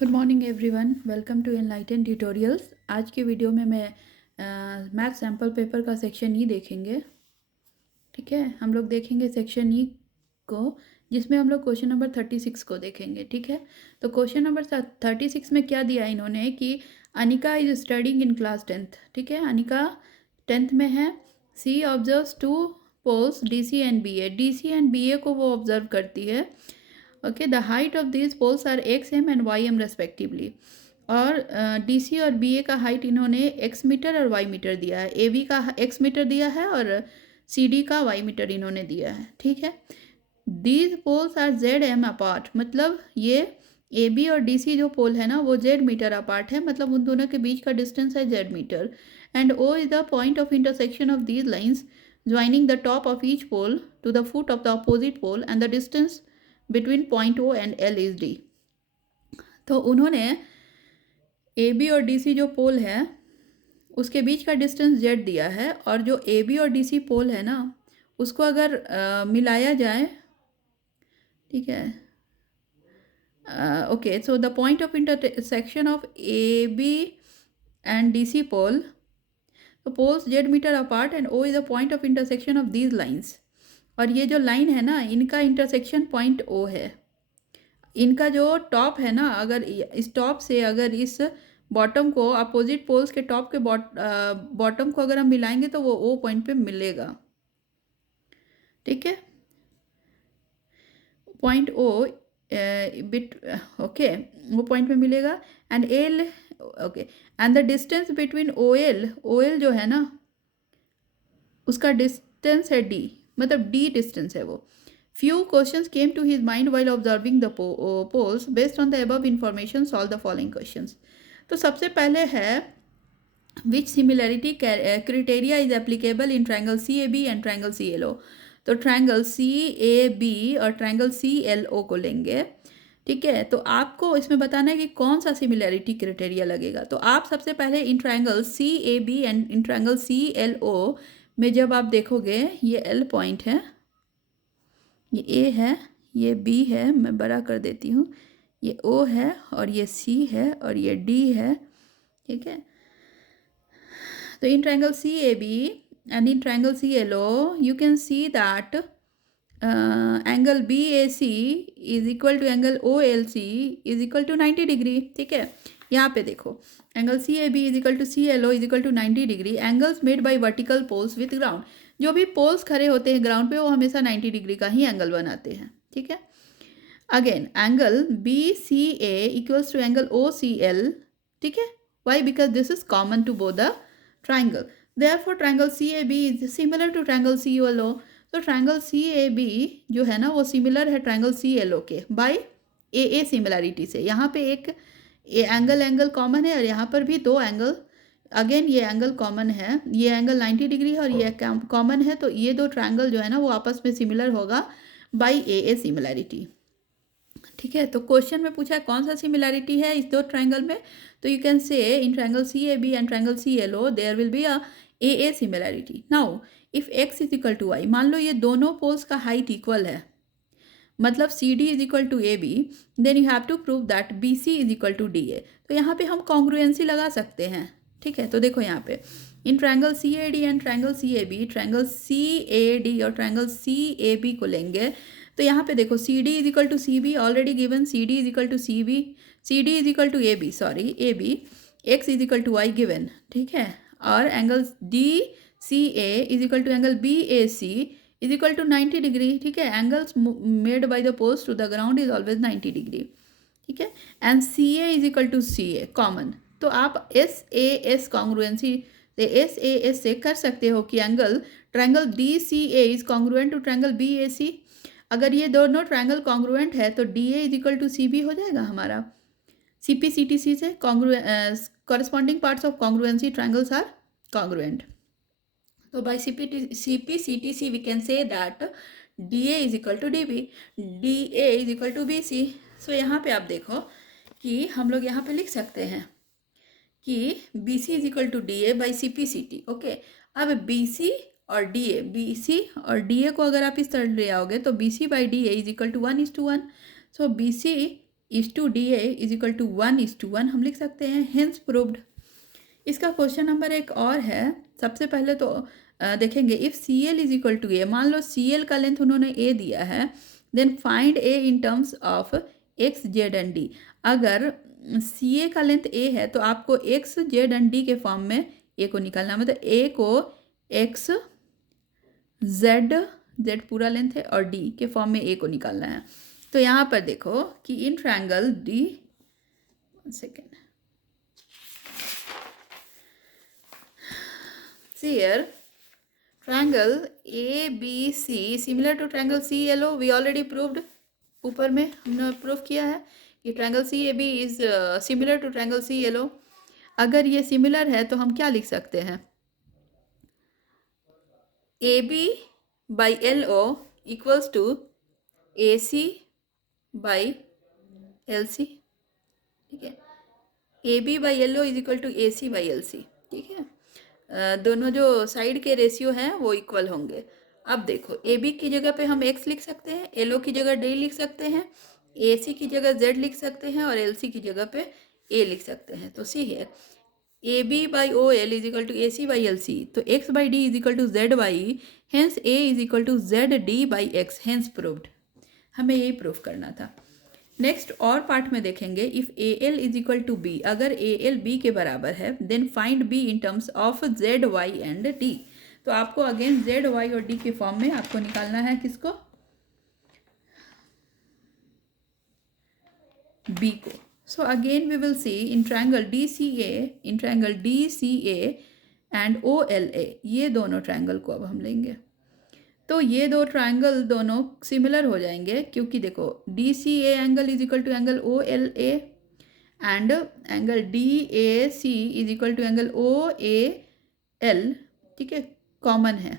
Good morning everyone, welcome to enlighten tutorials. आज की video में मैं मैथ सैम्पल पेपर का सेक्शन ई देखेंगे। ठीक है, हम लोग देखेंगे सेक्शन ई को, जिसमें हम लोग क्वेश्चन नंबर 36 को देखेंगे। ठीक है, तो क्वेश्चन नंबर 36 में क्या दिया इन्होंने कि Anika is studying in class 10th। ठीक है, अनिका 10th में है। She observes two poles D C and B A. D C and B A को वो ऑब्जर्व करती है। Okay, the height of this poles are x m and y m respectively. और D C और B A का height इन्होंने x metre और y metre दिया है। ए बी का एक्स मीटर दिया है और सी डी का वाई मीटर इन्होंने दिया है। ठीक है, these poles are Z M apart, मतलब ये ए बी और डी सी जो पोल है ना वो जेड मीटर अपार्ट है, मतलब उन दोनों के बीच का डिस्टेंस है Z meter. And O is the point of intersection of these lines joining the top of each pole to the foot of the opposite pole and the distance between point O and L is D. तो उन्होंने A B और D सी जो पोल है उसके बीच का distance Z दिया है, और जो ए बी और डी सी पोल है ना उसको अगर मिलाया जाए, ठीक है, okay, so the point of intersection of A B and D C pole, तो poles z metre apart and O is the point of intersection of these lines. और ये जो लाइन है ना इनका इंटरसेक्शन पॉइंट ओ है। इनका जो टॉप है ना, अगर इस टॉप से अगर इस बॉटम को अपोजिट पोल्स के टॉप के बॉटम को अगर हम मिलाएंगे तो वो ओ पॉइंट पे मिलेगा। ठीक है, पॉइंट ओ बिट ओके, वो पॉइंट पे मिलेगा। And L, okay, and the distance between O L जो है ना उसका डिस्टेंस है डी, मतलब डी डिस्टेंस है वो। Few questions came to his mind while observing the poles. Based on the above information, solve the following questions. तो सबसे पहले है which similarity criteria is applicable in triangle CAB and triangle CLO। तो triangle CAB और triangle CLO को लेंगे। ठीक है, तो आपको इसमें बताना है कि कौन सा सिमिलैरिटी क्राइटेरिया लगेगा। तो आप सबसे पहले in triangle CAB and in triangle CLO में जब आप देखोगे, ये L पॉइंट है, ये ए है, ये बी है, मैं बड़ा कर देती हूँ, ये ओ है और ये सी है और ये डी है। ठीक है, तो in triangle C A B and in triangle C L O you can see that angle B A C is equal to angle O L C is equal to 90 degree. ठीक है, यहाँ पे देखो, angle C A B is equal to C L O is equal to 90 degree. Angles made by vertical poles with ground, जो भी poles खड़े होते हैं ग्राउंड पे वो हमेशा 90 डिग्री का ही एंगल बनाते हैं। ठीक है, again angle B C A equals to angle O C L. ठीक है, why? Because this is common to both the triangle, therefore triangle C A B is similar to triangle C L O. तो triangle C A B जो है ना वो similar है triangle C L ओ के by A similarity से। यहाँ पे एक एंगल कॉमन है और यहाँ पर भी दो एंगल, अगेन ये एंगल कॉमन है, ये एंगल 90 डिग्री है और ये कॉमन है, तो ये दो ट्रायंगल जो है ना वो आपस में सिमिलर होगा बाई ए सिमिलैरिटी। ठीक है, तो क्वेश्चन में पूछा है कौन सा सिमिलैरिटी है इस दो ट्रायंगल में, तो you can say in triangle C A B and triangle C L O there will be a a similarity. Now if X is equal to Y, मान लो ये दोनों पोल्स का हाइट इक्वल है, मतलब C D is equal to A B, then you have to prove that B C is equal to D A. तो यहाँ पे हम कॉन्ग्रुएंसी लगा सकते हैं। ठीक है, तो देखो यहाँ पे in triangle C A D and triangle C A B, triangle C A D और ट्रायंगल सी ए बी को लेंगे, तो यहाँ पे देखो C D is equal to C B already given, C D is equal to C B, C D is equal to A B, sorry A B, X is equal to Y given. ठीक है, और angle D C A is equal to angle B A C is equal to 90 degree. ठीक है, angles made by the poles to the ground is always 90 degree. ठीक है, and C A is equal to C A common, तो आप S congruency से S से कर सकते हो कि angle triangle D C A is congruent to triangle B A C. अगर ये दोनों ट्रायंगल कॉन्ग्रुएंट है तो D A is equal to C B हो जाएगा हमारा। C P C T C से corresponding parts of congruency triangles are congruent. So by CPCTC we can say that DA is equal to DB, DA is equal to BC। So यहाँ पे आप देखो कि हम लोग यहाँ पे लिख सकते हैं कि BC is equal to DA by CPCT। Okay, अब BC और DA को अगर आप इस तरह ले आओगे तो BC by DA is equal to 1:1। So BC 1:DA is equal to 1:1 हम लिख सकते हैं, हेंस प्रूव्ड। इसका क्वेश्चन नंबर एक और है। सबसे पहले तो देखेंगे if CL is equal to a, मान लो CL का लेंथ उन्होंने A दिया है, then find A in terms of X, Z and D। अगर CA का लेंथ A है तो आपको X, Z एंड D के फॉर्म में A को निकालना है, मतलब A को X, Z पूरा लेंथ है और D के फॉर्म में A को निकालना है। तो यहाँ पर देखो कि in triangle D, second, see here triangle ABC similar to triangle CLO, we already proved, ऊपर में हमने प्रूव किया है कि triangle CAB is similar to triangle CLO। अगर ये सिमिलर है तो हम क्या लिख सकते हैं, AB by LO equals to AC by LC, ठीक है। AB by LO is equal to AC by LC, ठीक है। दोनों जो साइड के रेशियो हैं वो इक्वल होंगे। अब देखो AB की जगह पे हम X लिख सकते हैं, LO की जगह D लिख सकते हैं, AC की जगह Z लिख सकते हैं और LC की जगह पे A लिख सकते हैं। तो सी है AB by OL is equal to AC by LC, तो X by D is equal to Z by E, hence A is equal to ZD by X, hence proved. हमें यही प्रूव करना था। नेक्स्ट और पार्ट में देखेंगे if AL is equal to B, अगर AL B के बराबर है then find B in terms of Z, Y and D। तो आपको अगेन Z, Y और D के फॉर्म में आपको निकालना है किसको, B को। So again we will see in triangle DCA and OLA, ये दोनों ट्रायंगल को अब हम लेंगे। तो ये दो ट्रायंगल दोनों सिमिलर हो जाएंगे क्योंकि देखो DCA angle is equal to angle OLA and angle DAC is equal to angle OAL, ठीक है, कॉमन है।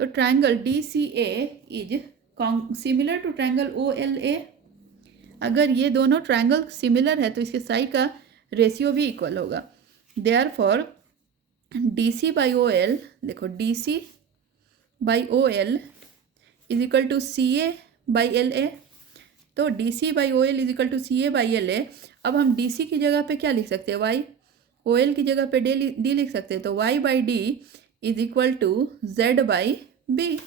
तो triangle DCA is similar to triangle OLA। अगर ये दोनों ट्रायंगल सिमिलर है तो इसके साइड का रेशियो भी इक्वल होगा। देयरफॉर DC बाई OL, देखो DC by OL is equal to CA by LA। तो DC by OL is equal to CA by LA। अब हम DC की जगह पे क्या लिख सकते हैं, Y, OL की जगह पे D लिख सकते हैं। तो Y by D is equal to Z by B।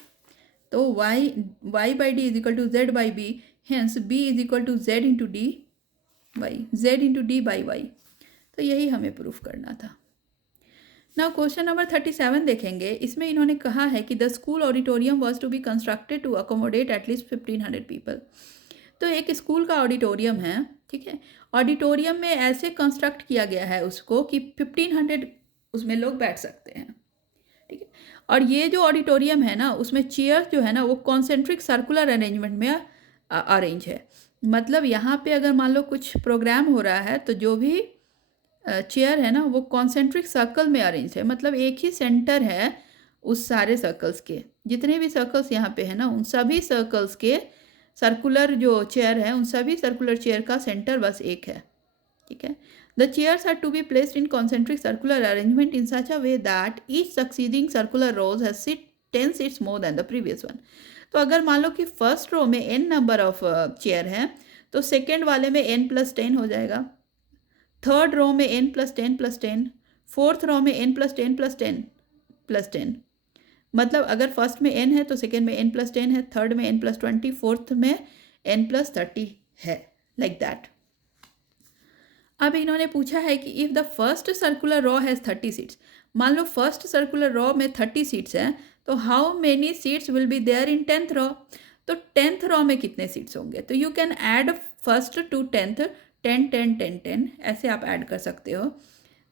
तो Y by D is equal to Z by B, hence B is equal to Z into D by Z into D by Y। तो यही हमें proof करना था। Now question number 37 देखेंगे। इसमें इन्होंने कहा है कि the school auditorium was to be constructed to accommodate at least 1500 people. तो एक स्कूल का ऑडिटोरियम है, ठीक है। ऑडिटोरियम में ऐसे कंस्ट्रक्ट किया गया है उसको कि 1500 उसमें लोग बैठ सकते हैं, ठीक है। और ये जो ऑडिटोरियम है ना उसमें चेयर्स जो है ना वो कॉन्सेंट्रिक सर्कुलर अरेंजमेंट में अरेंज है। मतलब यहाँ पे अगर मान लो कुछ प्रोग्राम हो रहा है तो जो भी चेयर है ना वो कॉन्सेंट्रिक सर्कल में अरेंज है, मतलब एक ही सेंटर है उस सारे सर्कल्स के। जितने भी सर्कल्स यहाँ पे है ना उन सभी सर्कल्स के सर्कुलर जो चेयर है उन सभी सर्कुलर चेयर का सेंटर बस एक है, ठीक है। The chairs are to be placed in concentric circular arrangement in such a way that each succeeding circular rows has 10 seats more than the previous one. तो अगर मान लो कि फर्स्ट रो में n नंबर ऑफ चेयर है तो second वाले में n plus 10 हो जाएगा, थर्ड रो में n plus 10 plus 10, fourth row में n प्लस 10 प्लस 10 प्लस 10। मतलब अगर फर्स्ट में n है तो सेकेंड में n प्लस 10 है, थर्ड में n प्लस 20, फोर्थ में n प्लस 30 है, लाइक दैट। अब इन्होंने पूछा है कि if the first circular row has 30 seats, मान लो फर्स्ट सर्कुलर रो में 30 सीट्स हैं तो how many seats will be there in 10th row. तो 10th रो में कितने सीट्स होंगे, तो you can add first to 10th, 10 10 10 10 ऐसे आप ऐड कर सकते हो।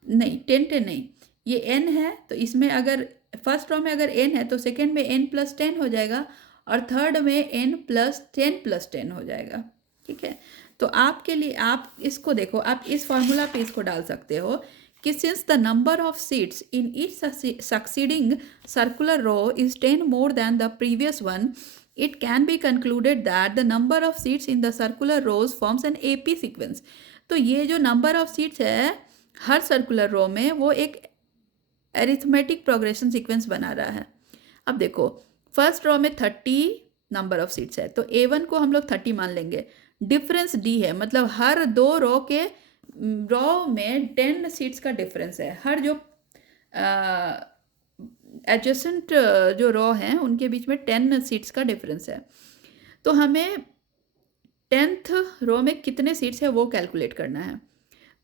नहीं 10 10 नहीं, ये n है तो इसमें अगर फर्स्ट रो में अगर n है तो सेकेंड में n प्लस 10 हो जाएगा और थर्ड में n प्लस 10 प्लस 10 हो जाएगा, ठीक है। तो आपके लिए आप इसको देखो, आप इस फॉर्मूला पे इसको डाल सकते हो कि since the number of seats in each succeeding circular row is 10 more than the previous one, it can be concluded that the number of seats in the circular rows forms an AP sequence। तो ये जो number of seats है हर circular रो में वो एक arithmetic progression sequence बना रहा है। अब देखो फर्स्ट रो में 30 नंबर ऑफ सीट्स है तो A1 को हम लोग 30 मान लेंगे, डिफरेंस डी है, मतलब हर दो रो के रो में 10 सीट्स का डिफरेंस है। हर जो एडजेसेंट जो रो हैं उनके बीच में 10 सीट्स का डिफरेंस है। तो हमें 10th रो में कितने सीट्स है वो कैलकुलेट करना है।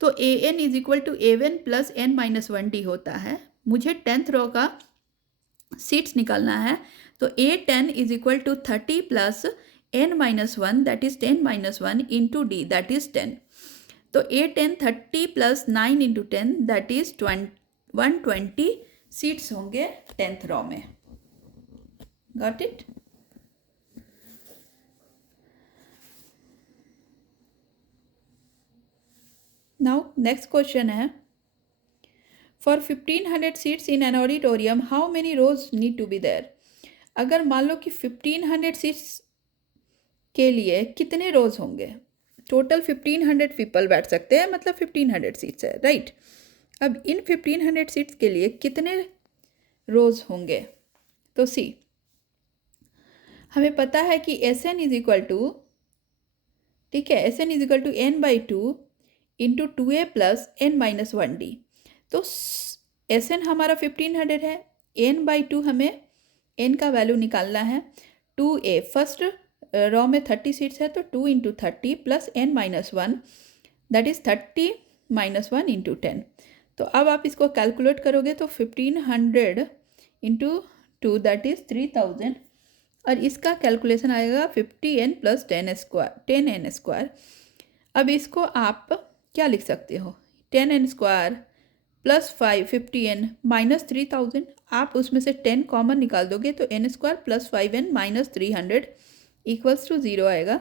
तो a n is equal to a one plus N minus one d होता है। मुझे 10th रो का सीट्स निकालना है, तो A10 is equal to 30 plus n minus one that is 10 minus one into d that is 10। तो A10 30 plus 9 into 10 that is 120 seats होंगे 10th row में। Got it? Now next question है, for 1500 seats in an auditorium how many rows need to be there. अगर मान लो कि 1500 seats के लिए कितने रोज होंगे, टोटल 1500 पीपल बैठ सकते हैं, मतलब 1500 सीट्स है, राइट। अब इन 1500 सीट्स के लिए कितने रोज होंगे, तो सी हमें पता है कि S N is equal to, ठीक है, S N is equal to N by two into 2a plus N minus one D. तो एस एन हमारा 1500 है, एन बाई टू हमें एन का वैल्यू निकालना है, 2a फर्स्ट रो में 30 सीट्स है, तो 2 into 30 plus N minus one that is 30 minus one into 10। तो अब आप इसको कैलकुलेट करोगे तो 1500 इंटू 2 दैट इज 3000, और इसका कैलकुलेशन आएगा 50n प्लस 10n स्क्वायर। अब इसको आप क्या लिख सकते हो, 10n square plus 50n minus 3000, आप उसमें से 10 कॉमन निकाल दोगे तो n square plus 5n minus 300 equals to 0 आएगा।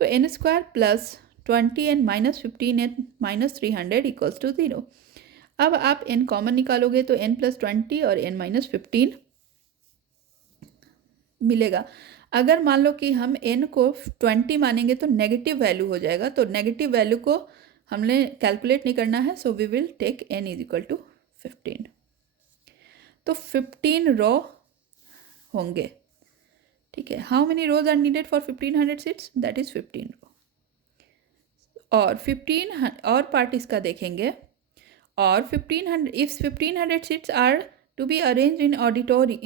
तो n square plus 20n minus 15n minus 300 equals to 0। अब आप n कॉमन निकालोगे तो n प्लस 20 और n माइनस 15 मिलेगा। अगर मान लो कि हम n को 20 मानेंगे तो नेगेटिव वैल्यू हो जाएगा, तो नेगेटिव वैल्यू को हमने कैलकुलेट नहीं करना है, so we will take n is equal to 15। तो 15 रो होंगे, ठीक है। How many rows are needed for 1500 seats, that is 15 row. और 15 और पार्ट इसका देखेंगे, और 1500 if 1500 seats are to be arranged in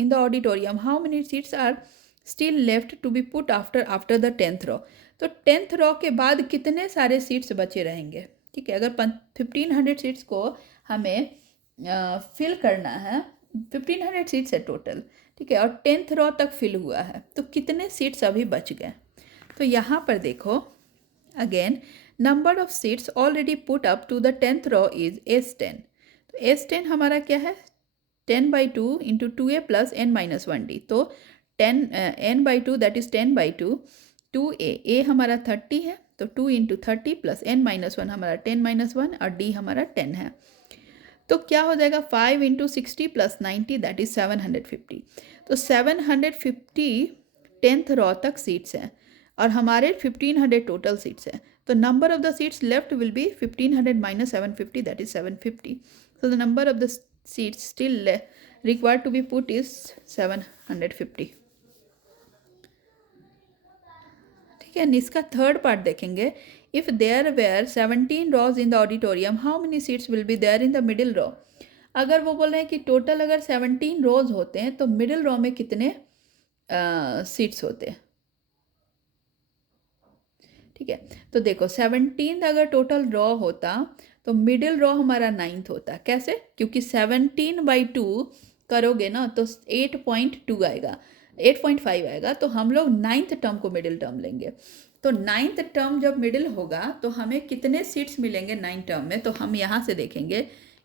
the auditorium how many seats are still left to be put after the 10th row। तो 10th रो के बाद कितने सारे सीट्स बचे रहेंगे, ठीक है। अगर 1500 सीट्स को हमें फिल करना है, 1500 सीट्स है टोटल, ठीक है, और 10th रो तक फिल हुआ है, तो कितने सीट्स अभी बच गए। तो यहाँ पर देखो again, number of seats already put up to the 10th row is S10। तो S10 हमारा क्या है, 10 by two into 2a plus n minus one D. तो 10 n by two that is 10 by two, 2a हमारा 30 है, तो 2 into 30 plus n minus one हमारा 10 minus one, और d हमारा 10 है। तो क्या हो जाएगा, 5 इंटू 60 प्लस 90 दैट इज 750। तो 750 10th रो तक सीट्स हैं, और हमारे 1500 टोटल सीट्स हैं। तो number of the seats left will be 1500 minus 750 that is 750। So the number of the seats still required to be put is 750, ठीक है। इसका थर्ड पार्ट देखेंगे, if there were 17 rows in the auditorium how many seats will be there in the middle row। अगर वो बोल रहे हैं कि टोटल अगर 17 रोज होते हैं तो मिडिल रो में कितने सीट्स होते हैं, ठीक है। तो देखो 17 अगर टोटल रो होता तो मिडिल रो हमारा 9th होता, कैसे, क्योंकि 17 बाई 2 करोगे ना तो 8.2 आएगा, 8.5 आएगा, तो हम लोग 9th टर्म को मिडिल टर्म लेंगे। तो 9th टर्म जब मिडिल होगा तो हमें कितने सीट्स मिलेंगे 9th टर्म में, तो हम यहाँ से देखेंगे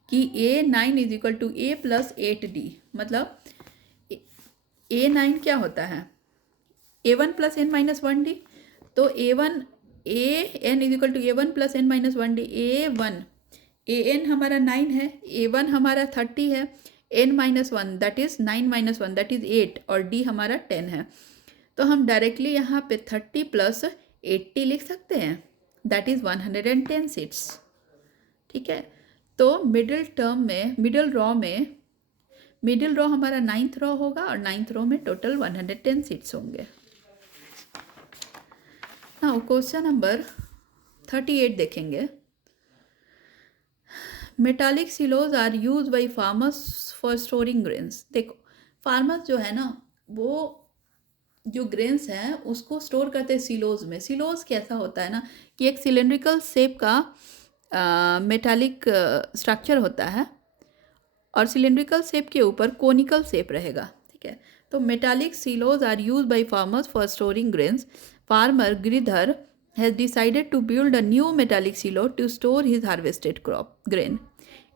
कि A9 is equal to A plus 8D, मतलब A9 क्या होता है, A1 plus n minus one D. तो A1 an is equal to A1 plus n minus one D. an हमारा 9 है, A1 हमारा 30 है, n minus one that is 9 minus one that is 8, और d हमारा 10 है। तो हम डायरेक्टली यहाँ पे 30 प्लस 80 लिख सकते हैं, दैट इज 110 सीट्स, ठीक है। तो मिडिल टर्म में मिडिल रो हमारा 9th रो होगा, और 9th रो में टोटल 110 सीट्स होंगे। नाउ क्वेश्चन नंबर 38 देखेंगे। Metallic silos are use by farmers for storing grains. देखो फार्मर्स जो है ना वो जो ग्रेन्स हैं उसको स्टोर करते हैं सिलोज में। सिलोज कैसा होता है ना कि एक सिलेंड्रिकल शेप का मेटालिक स्ट्रक्चर होता है और सिलेंड्रिकल शेप के ऊपर कोनिकल शेप रहेगा, ठीक है। तो metallic silos are use by farmers for storing grains. Farmer Giridhar has decided to build a new metallic silo to store his harvested crop grain.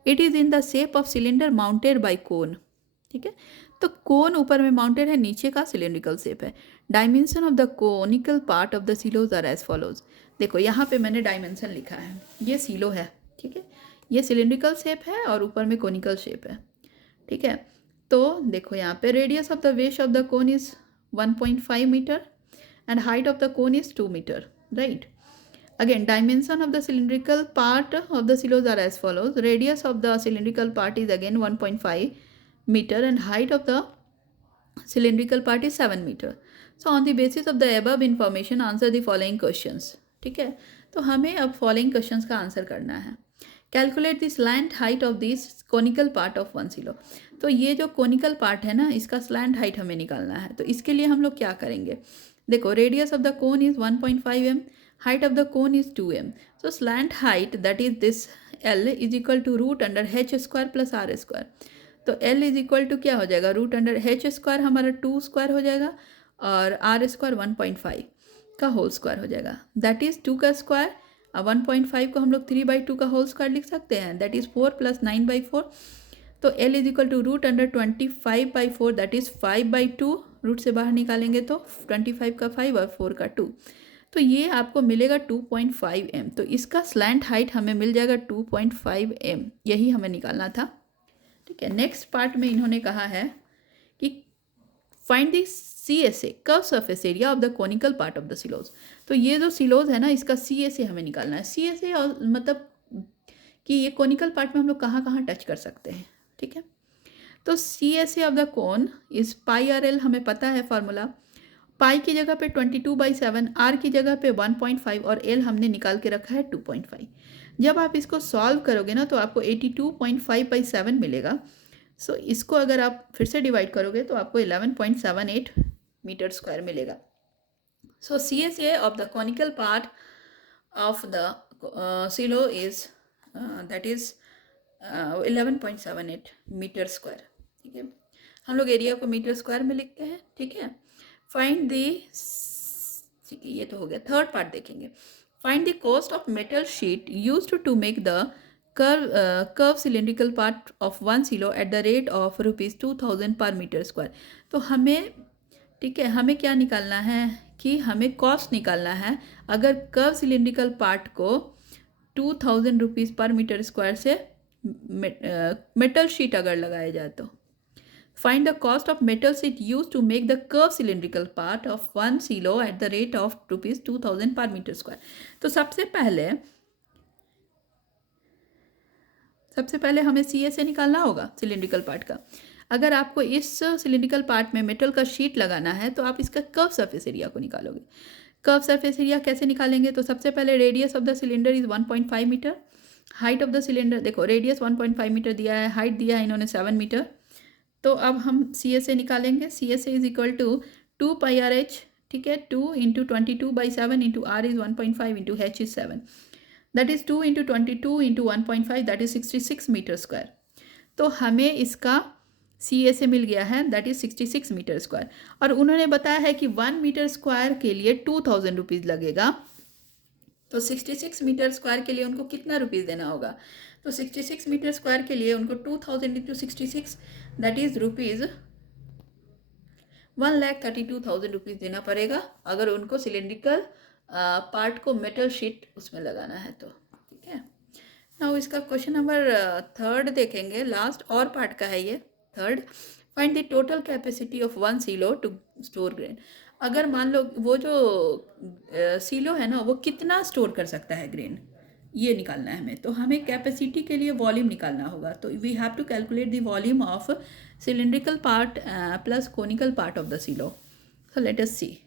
It is in the shape of cylinder mounted by cone, ठीक है। तो कोन ऊपर में mounted है, नीचे का cylindrical shape है। Dimension of the conical part of the silos are as follows. देखो यहाँ पे मैंने डायमेंशन लिखा है, ये सिलो है, ठीक है। ये सिलेंड्रिकल शेप है और ऊपर में कोनिकल शेप है, ठीक है। तो देखो यहाँ पे radius of the base of the cone is 1.5 metre and height of the cone is 2 meter, right? Again, dimension of the cylindrical part of the silos are as follows. Radius of the cylindrical part is again 1.5 meter and height of the cylindrical part is 7 meter. So on the basis of the above information answer the following questions, ठीक है। तो हमें अब following questions का answer करना है। Calculate the slant height of this conical part of one silo. तो ये जो कोनिकल पार्ट है ना इसका स्लैंट हाइट हमें निकालना है। तो इसके लिए हम लोग क्या करेंगे, देखो radius of the cone is 1.5 m, height of the cone is 2 m। So slant height that is this L is equal to root under h square plus r square. तो L इज इक्वल टू क्या हो जाएगा, root under h square हमारा 2 square हो जाएगा और r square 1.5 का whole square हो जाएगा, दैट इज 2 का स्क्वायर। अब 1.5 को हम लोग 3/2 का होल स्क्वायर लिख सकते हैं, दैट इज 4 प्लस 9/4। तो L is equal to root under 25/4 that is 5/2। Root से बाहर निकालेंगे तो 25 का 5 और 4 का 2, तो ये आपको मिलेगा 2.5 m। तो इसका स्लैंट हाइट हमें मिल जाएगा 2.5 m, यही हमें निकालना था, ठीक है। नेक्स्ट पार्ट में इन्होंने कहा है कि find the CSA curve surface area of the conical part of the silos. तो ये जो सिलोज है ना इसका CSA हमें निकालना है। CSA और मतलब कि ये कोनिकल पार्ट में हम लोग कहाँ कहाँ टच कर सकते हैं, ठीक है। तो CSA of the cone is πRL, हमें पता है फार्मूला। पाई की जगह पे 22/7, R की जगह पे 1.5 और L हमने निकाल के रखा है 2.5। जब आप इसको सॉल्व करोगे ना तो आपको 82.5/7 मिलेगा। सो इसको अगर आप फिर से डिवाइड करोगे तो आपको 11.78 मीटर स्क्वायर मिलेगा। So CSA of the conical part of the silo is that is 11.78 metre square, ठीक है। हम लोग एरिया को मीटर स्क्वायर में लिखते हैं, ठीक है। फाइंड दी, ये तो हो गया। थर्ड पार्ट देखेंगे, find the cost of metal sheet used to make the curve cylindrical part of one silo at the rate of ₹2000 per metre square. तो हमें, ठीक है, हमें क्या निकालना है कि हमें कॉस्ट निकालना है अगर कर्व सिलेंड्रिकल पार्ट को 2000 रुपीज़ पर मीटर स्क्वायर से मेटल शीट अगर लगाया जाए तो। Find the cost of metal sheet use to make the curve cylindrical part of one silo at the rate of ₹2000 per metre square. तो सबसे पहले हमें CSA निकालना होगा सिलेंड्रिकल पार्ट का। अगर आपको इस सिलेंड्रिकल पार्ट में मेटल का शीट लगाना है तो आप इसका कर्व सरफेस एरिया को निकालोगे। कर्व सरफेस एरिया कैसे निकालेंगे, तो सबसे पहले radius of the cylinder is 1.5 metre, height of the cylinder, देखो रेडियस 1.5 मीटर दिया है, हाइट दिया है इन्होंने 7 मीटर। तो अब हम CSA निकालेंगे। CSA is equal to 2πRH, ठीक है। 2 × 22/7 × R is 1.5 × H is 7, that is 2 × 22 × 1.5 that is 66 metre square. तो हमें इसका CSA मिल गया है, दैट इज 66 मीटर स्क्वायर। और उन्होंने बताया है कि 1 मीटर स्क्वायर के लिए 2000 रुपीज़ लगेगा। तो 66 मीटर स्क्वायर के लिए उनको कितना रुपीज़ देना होगा, तो 66 मीटर स्क्वायर के लिए उनको 2000 × 66 दैट इज ₹1,32,000 रुपीज़ देना पड़ेगा अगर उनको सिलेंड्रिकल पार्ट को मेटल शीट उसमें लगाना है तो, ठीक है। नाउ इसका क्वेश्चन नंबर 3 देखेंगे, लास्ट और पार्ट का है ये third. Find the total capacity of one silo to store grain. अगर मान लो वो जो सिलो है ना वो कितना स्टोर कर सकता है ग्रेन, ये निकालना है हमें। तो हमें कैपेसिटी के लिए वॉल्यूम निकालना होगा। तो we have to calculate the volume of cylindrical part plus conical part of the silo. So let us see.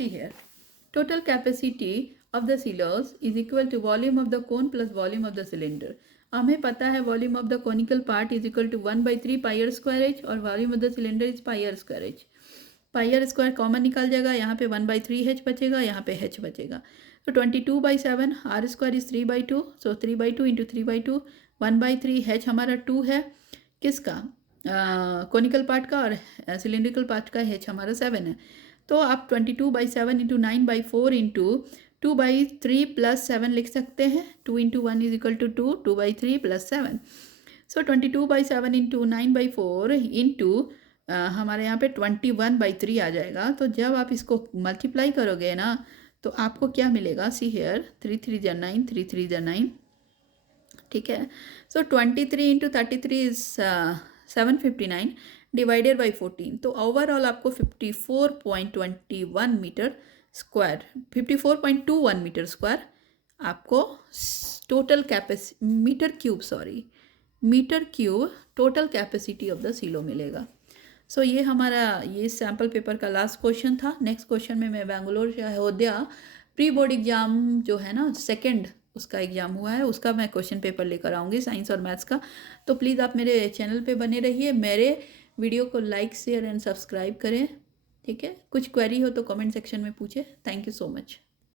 See here, total capacity of the silos is equal to volume of the cone plus volume of the cylinder. हमें पता है volume of the conical part is equal to 1/3 pi r square h और volume of the cylinder is pi r square h. Pi r square common निकल जाएगा, यहाँ पे 1/3 H बचेगा, यहाँ पे एच बचेगा। तो 22/7 R square is 3/2, so 3/2 into 3/2, 1/3 H हमारा 2 है किसका, कोनिकल पार्ट का, और सिलेंड्रिकल पार्ट का एच हमारा 7 है। तो आप 22/7 इंटू 9/4 इंटू 2/3 प्लस 7 लिख सकते हैं। 2 into 1 is equal to 2, 2/3 plus 7। So 22/7 into 9/4 into हमारे यहाँ पे 21/3 आ जाएगा। तो जब आप इसको मल्टीप्लाई करोगे ना तो आपको क्या मिलेगा, सी हेयर 3 3 जा 9, 3 3 जा 9, ठीक है। So 23 into 33 is 759 divided by 14। तो ओवरऑल आपको 54.21 मीटर स्क्वायर, 54.21 मीटर स्क्वायर आपको total capacity, metre cube total capacity of the silo मिलेगा। सो ये हमारा ये सैम्पल पेपर का लास्ट क्वेश्चन था। नेक्स्ट क्वेश्चन में मैं बेंगलोर से अयोध्या प्री बोर्ड एग्जाम जो है ना सेकंड उसका एग्ज़ाम हुआ है, उसका मैं क्वेश्चन पेपर लेकर आऊँगी साइंस और मैथ्स का। तो प्लीज़ आप मेरे चैनल पे बने रहिए, मेरे वीडियो को लाइक शेयर एंड सब्सक्राइब करें, ठीक है। कुछ क्वेरी हो तो कमेंट सेक्शन में पूछे। Thank you so much.